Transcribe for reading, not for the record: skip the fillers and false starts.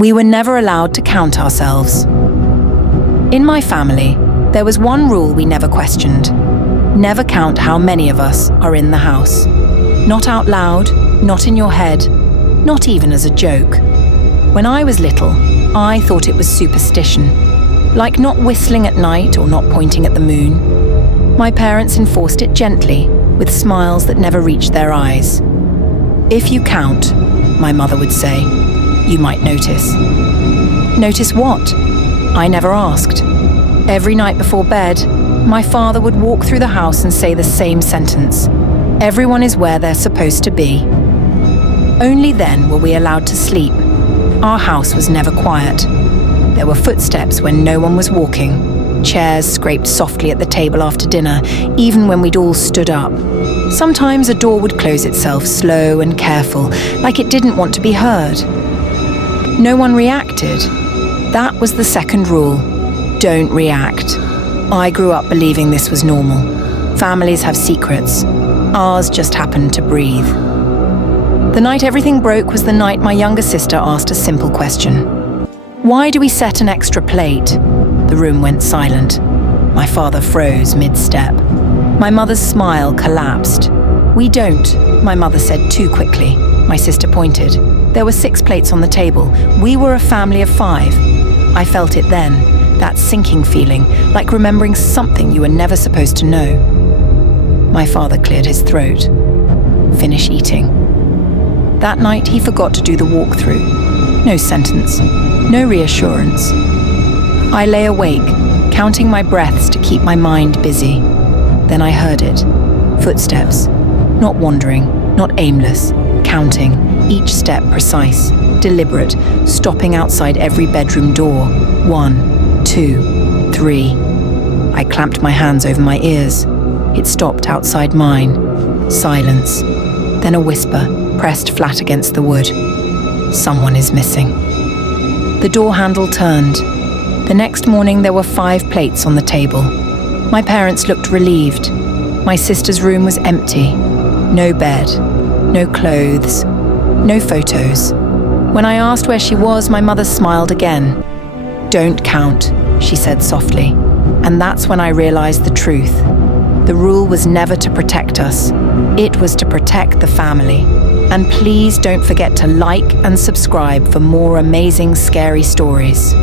We were never allowed to count ourselves. In my family, there was one rule we never questioned. Never count how many of us are in the house. Not out loud, not in your head, not even as a joke. When I was little, I thought it was superstition, like not whistling at night or not pointing at the moon. My parents enforced it gently, with smiles that never reached their eyes. If you count, my mother would say, you might notice. Notice what? I never asked. Every night before bed, my father would walk through the house and say the same sentence. Everyone is where they're supposed to be. Only then were we allowed to sleep. Our house was never quiet. There were footsteps when no one was walking. Chairs scraped softly at the table after dinner, even when we'd all stood up. Sometimes a door would close itself, slow and careful, like it didn't want to be heard. No one reacted. That was the second rule. Don't react. I grew up believing this was normal. Families have secrets. Ours just happened to breathe. The night everything broke was the night my younger sister asked a simple question. Why do we set an extra plate? The room went silent. My father froze mid-step. My mother's smile collapsed. We don't, my mother said too quickly. My sister pointed. There were 6 plates on the table. We were a family of 5. I felt it then, that sinking feeling, like remembering something you were never supposed to know. My father cleared his throat. Finish eating. That night he forgot to do the walkthrough. No sentence, no reassurance. I lay awake, counting my breaths to keep my mind busy. Then I heard it. Footsteps. Not wandering, not aimless. Counting, each step precise, deliberate, stopping outside every bedroom door. 1, 2, 3. I clamped my hands over my ears. It stopped outside mine. Silence. Then a whisper, pressed flat against the wood. Someone is missing. The door handle turned. The next morning there were 5 plates on the table. My parents looked relieved. My sister's room was empty. No bed, no clothes, no photos. When I asked where she was, my mother smiled again. Don't count, she said softly. And that's when I realized the truth. The rule was never to protect us. It was to protect the family. And please don't forget to like and subscribe for more amazing, scary stories.